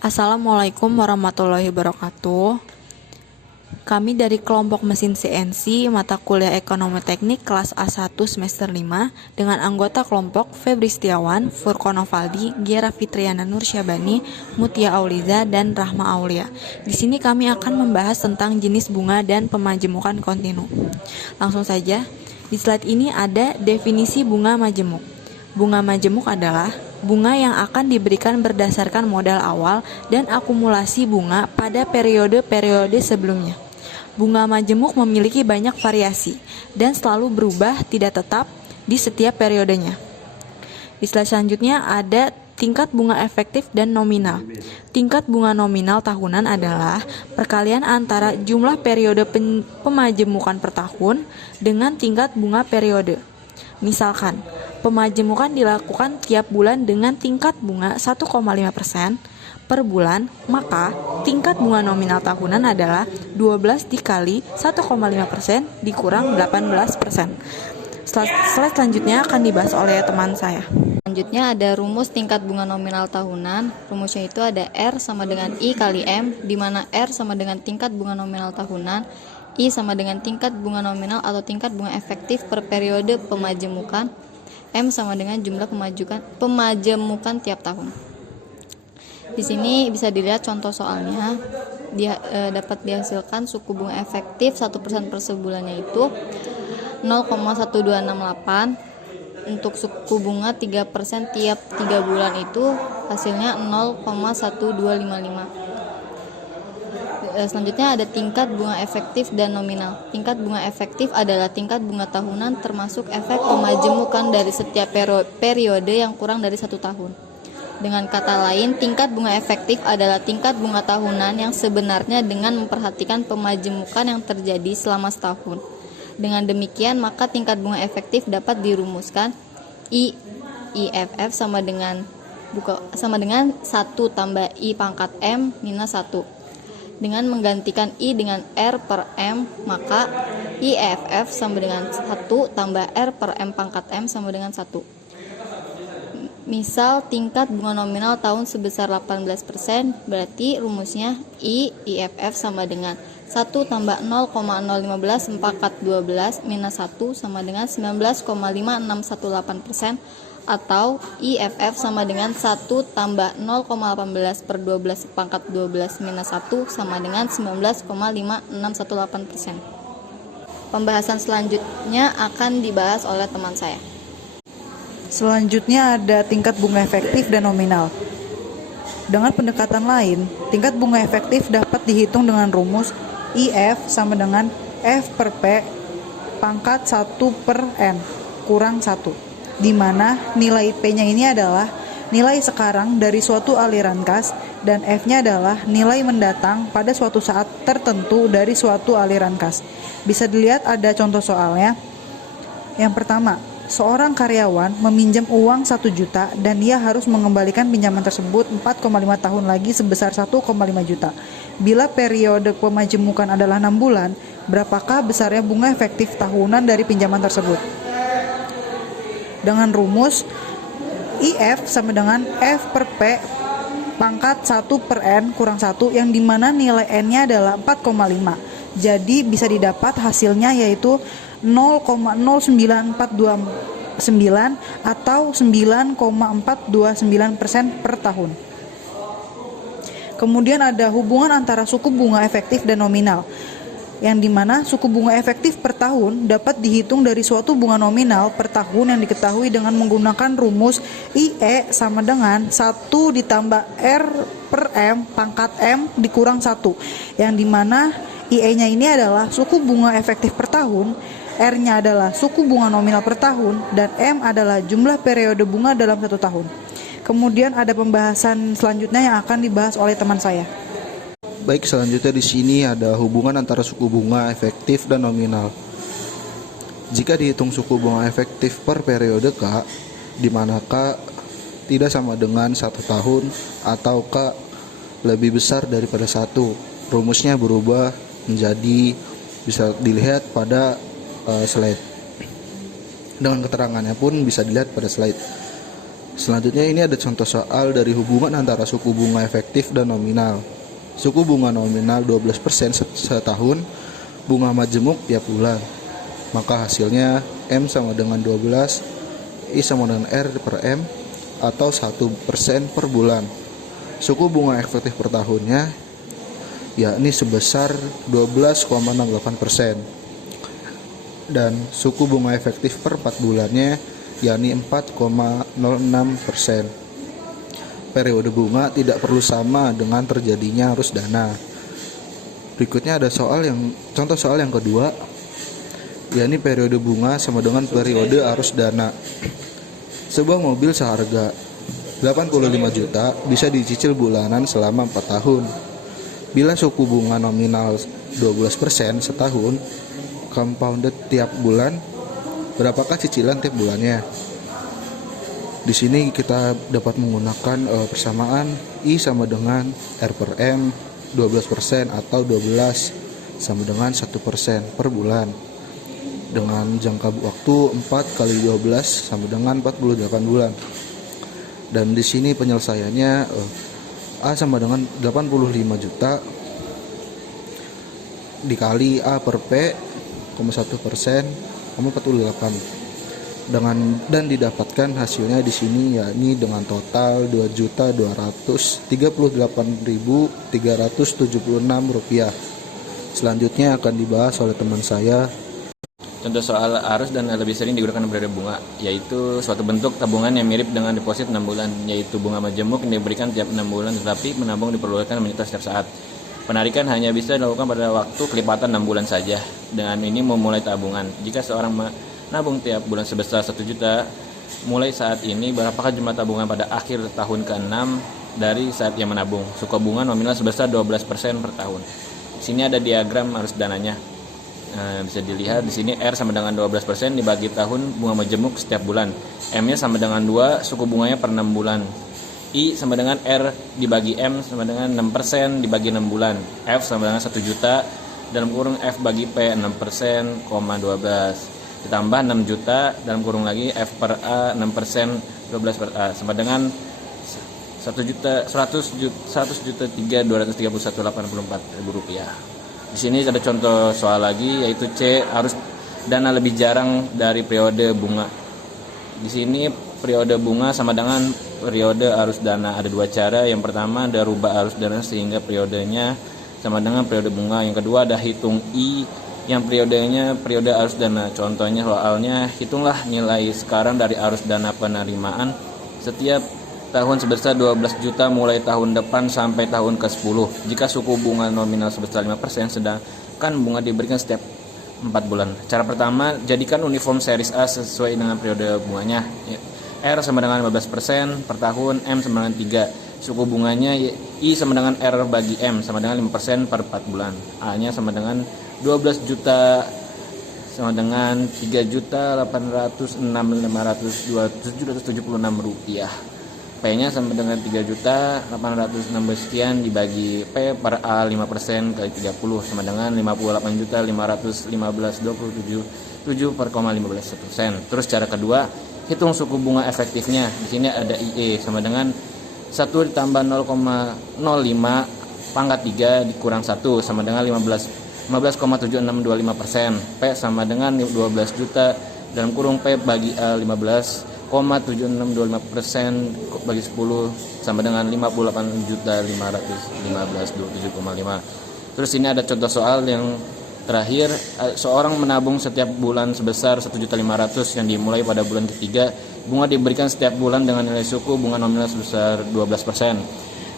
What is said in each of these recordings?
Assalamualaikum warahmatullahi wabarakatuh. Kami dari kelompok mesin CNC mata kuliah Ekonomi Teknik kelas A1 semester 5 dengan anggota kelompok Febri Setiawan, Furqono Faldi, Giara Fitriana Nursyabani, Mutia Auliza, dan Rahma Aulia. Di sini kami akan membahas tentang jenis bunga dan pemajemukan kontinu. Langsung saja, di slide ini ada definisi bunga majemuk. Bunga majemuk adalah bunga yang akan diberikan berdasarkan modal awal dan akumulasi bunga pada periode-periode sebelumnya. Bunga majemuk memiliki banyak variasi dan selalu berubah tidak tetap di setiap periodenya. Di slide selanjutnya ada tingkat bunga efektif dan nominal. Tingkat bunga nominal tahunan adalah perkalian antara jumlah periode pemajemukan per tahun dengan tingkat bunga periode. Misalkan, pemajemukan dilakukan tiap bulan dengan tingkat bunga 1,5% per bulan, maka tingkat bunga nominal tahunan adalah 12 dikali 1,5% dikurang 18%. Slide selanjutnya akan dibahas oleh teman saya. Selanjutnya ada rumus tingkat bunga nominal tahunan. Rumusnya itu ada R sama dengan I kali M, di mana R sama dengan tingkat bunga nominal tahunan, I sama dengan tingkat bunga nominal atau tingkat bunga efektif per periode pemajemukan, M sama dengan jumlah pemajemukan tiap tahun. Di sini bisa dilihat contoh soalnya. Dapat dihasilkan suku bunga efektif 1% per sebulannya itu 0,1268. Untuk suku bunga 3% tiap 3 bulan itu hasilnya 0,1255. Selanjutnya ada tingkat bunga efektif dan nominal. Tingkat bunga efektif adalah tingkat bunga tahunan termasuk efek pemajemukan dari setiap periode yang kurang dari 1 tahun. Dengan kata lain, tingkat bunga efektif adalah tingkat bunga tahunan yang sebenarnya dengan memperhatikan pemajemukan yang terjadi selama setahun. Dengan demikian, maka tingkat bunga efektif dapat dirumuskan IFF sama dengan 1 tambah I pangkat M minus 1. Dengan menggantikan I dengan R per M, maka IFF sama dengan 1 tambah R per M pangkat M sama dengan 1. Misal tingkat bunga nominal tahun sebesar 18%, berarti rumusnya IFF sama dengan 1 tambah 0,015 pangkat 12 minus 1 sama dengan 19,5618%, atau IFF sama dengan 1 tambah 0,18 per 12 pangkat 12 minus 1 sama dengan 19,5618%. Pembahasan selanjutnya akan dibahas oleh teman saya. Selanjutnya ada tingkat bunga efektif dan nominal. Dengan pendekatan lain, tingkat bunga efektif dapat dihitung dengan rumus IF sama dengan F per P pangkat 1 per N kurang 1, di mana nilai P-nya ini adalah nilai sekarang dari suatu aliran kas dan F-nya adalah nilai mendatang pada suatu saat tertentu dari suatu aliran kas. Bisa dilihat ada contoh soalnya. Yang pertama, seorang karyawan meminjam uang 1 juta dan ia harus mengembalikan pinjaman tersebut 4,5 tahun lagi sebesar 1,5 juta. Bila periode pemajemukan adalah 6 bulan, berapakah besarnya bunga efektif tahunan dari pinjaman tersebut? Dengan rumus IF sama dengan F per P pangkat 1 per N kurang 1, yang dimana nilai N-nya adalah 4,5. Jadi bisa didapat hasilnya yaitu 0,09429 atau 9,429% per tahun. Kemudian ada hubungan antara suku bunga efektif dan nominal, yang dimana suku bunga efektif per tahun dapat dihitung dari suatu bunga nominal per tahun yang diketahui dengan menggunakan rumus IE sama dengan 1 ditambah R per M pangkat M dikurang 1, yang dimana IE-nya ini adalah suku bunga efektif per tahun, R-nya adalah suku bunga nominal per tahun, dan M adalah jumlah periode bunga dalam 1 tahun. Kemudian ada pembahasan selanjutnya yang akan dibahas oleh teman saya. Baik, selanjutnya di sini ada hubungan antara suku bunga efektif dan nominal. Jika dihitung suku bunga efektif per periode K, di mana K tidak sama dengan 1 tahun atau K lebih besar daripada 1, rumusnya berubah menjadi, bisa dilihat pada slide. Dengan keterangannya pun bisa dilihat pada slide. Selanjutnya ini ada contoh soal dari hubungan antara suku bunga efektif dan nominal. Suku bunga nominal 12% setahun, bunga majemuk tiap bulan. Maka hasilnya M sama dengan 12, I sama dengan R per M, atau 1% per bulan. Suku bunga efektif per tahunnya yakni sebesar 12,68%. Dan suku bunga efektif per 4 bulannya yakni 4,06%. Periode bunga tidak perlu sama dengan terjadinya arus dana. Berikutnya ada contoh soal yang kedua, yakni periode bunga sama dengan periode arus dana. Sebuah mobil seharga 85 juta bisa dicicil bulanan selama 4 tahun. Bila suku bunga nominal 12% setahun, compounded tiap bulan, berapakah cicilan tiap bulannya? Di sini kita dapat menggunakan persamaan I sama dengan R per M 12% atau 12 sama dengan 1% per bulan. Dengan jangka waktu 4 kali 12 sama dengan 48 bulan. Dan di sini penyelesaiannya A sama dengan 85 juta dikali A per P, 1%, 48. Dan didapatkan hasilnya di sini yakni dengan total Rp2.238.376. Selanjutnya akan dibahas oleh teman saya. Contoh soal arus dan lebih sering digunakan periode bunga, yaitu suatu bentuk tabungan yang mirip dengan deposit 6 bulan, yaitu bunga majemuk yang diberikan tiap 6 bulan, tetapi menabung diperbolehkan menyetor setiap saat. Penarikan hanya bisa dilakukan pada waktu kelipatan 6 bulan saja. Dengan ini memulai tabungan. Jika seorang menabung tiap bulan sebesar 1 juta, mulai saat ini berapakah jumlah tabungan pada akhir tahun ke-6 dari saat ia menabung? Suku bunga nominal sebesar 12% per tahun. Di sini ada diagram arus dananya. Bisa dilihat di sini R sama dengan 12% dibagi tahun bunga majemuk setiap bulan. M-nya sama dengan 2, suku bunganya per 6 bulan. I sama dengan R dibagi M sama dengan 6% dibagi 6 bulan. F sama dengan 1 juta dalam kurung F bagi P 6%, 12. Ditambah 6 juta dalam kurung lagi F per A 6%, 12 per A sama dengan 100.331.844 rupiah. Di sini ada contoh soal lagi, yaitu C, arus dana lebih jarang dari periode bunga. Di sini periode bunga sama dengan periode arus dana. Ada dua cara. Yang pertama ada rubah arus dana sehingga periodenya sama dengan periode bunga. Yang kedua ada hitung I yang periodenya periode arus dana. Contohnya soalnya, hitunglah nilai sekarang dari arus dana penerimaan setiap tahun sebesar 12 juta mulai tahun depan sampai tahun ke-10. Jika suku bunga nominal sebesar 5%, sedangkan bunga diberikan setiap 4 bulan. Cara pertama, jadikan uniform series A sesuai dengan periode bunganya. R sama dengan 15% per tahun, M sama dengan 3. Suku bunganya I sama dengan R bagi M sama dengan 5% per 4 bulan. A-nya sama dengan 12 juta sama dengan 3.806.527.776 rupiah. P-nya sama dengan 3.816 sekian dibagi P per A 5% kali 30 sama dengan 58.515.27 per 15%. Terus cara kedua, hitung suku bunga efektifnya. Di sini ada IE sama dengan 1 ditambah 0,05 pangkat 3 dikurang 1 sama dengan 15,7625%. P sama dengan 12 juta dalam kurung P bagi A 15,7625% bagi 10 sama dengan 58.515.27,5. Terus ini ada contoh soal yang terakhir, seorang menabung setiap bulan sebesar 1.500.000 yang dimulai pada bulan ketiga. Bunga diberikan setiap bulan dengan nilai suku bunga nominal sebesar 12%.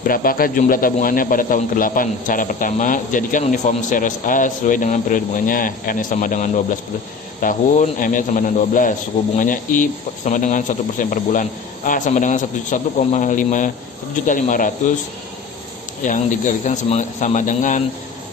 Berapakah jumlah tabungannya pada tahun ke-8? Cara pertama, jadikan uniform series A sesuai dengan periode bunganya. R-nya sama dengan 12 tahun, M-nya sama dengan 12. Suku bunganya I sama dengan 1% per bulan. A sama dengan 1.500.000 yang dikalikan sama dengan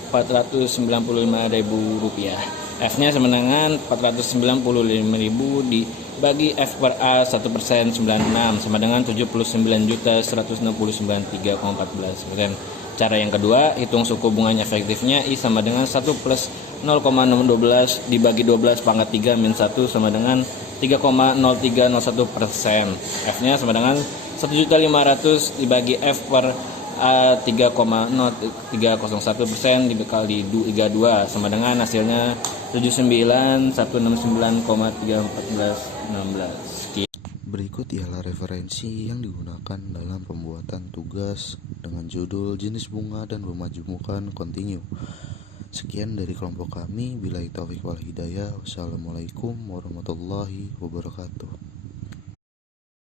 495.000 rupiah. F-nya sama dengan 495.000 dibagi F per A 1% 96 sama dengan 79.169.314%. Cara yang kedua, hitung suku bunganya efektifnya. I sama dengan 1 plus 0,612 dibagi 12 pangkat 3 min 1 sama dengan 3,0301%. F-nya sama dengan 1.500.000 dibagi F per 3,0301% dikali 32 sama dengan hasilnya 79.169,31416. Berikut ialah referensi yang digunakan dalam pembuatan tugas dengan judul jenis bunga dan pemajemukan kontinu. Sekian dari kelompok kami. Billahi taufiq wal hidayah. Wassalamualaikum warahmatullahi wabarakatuh.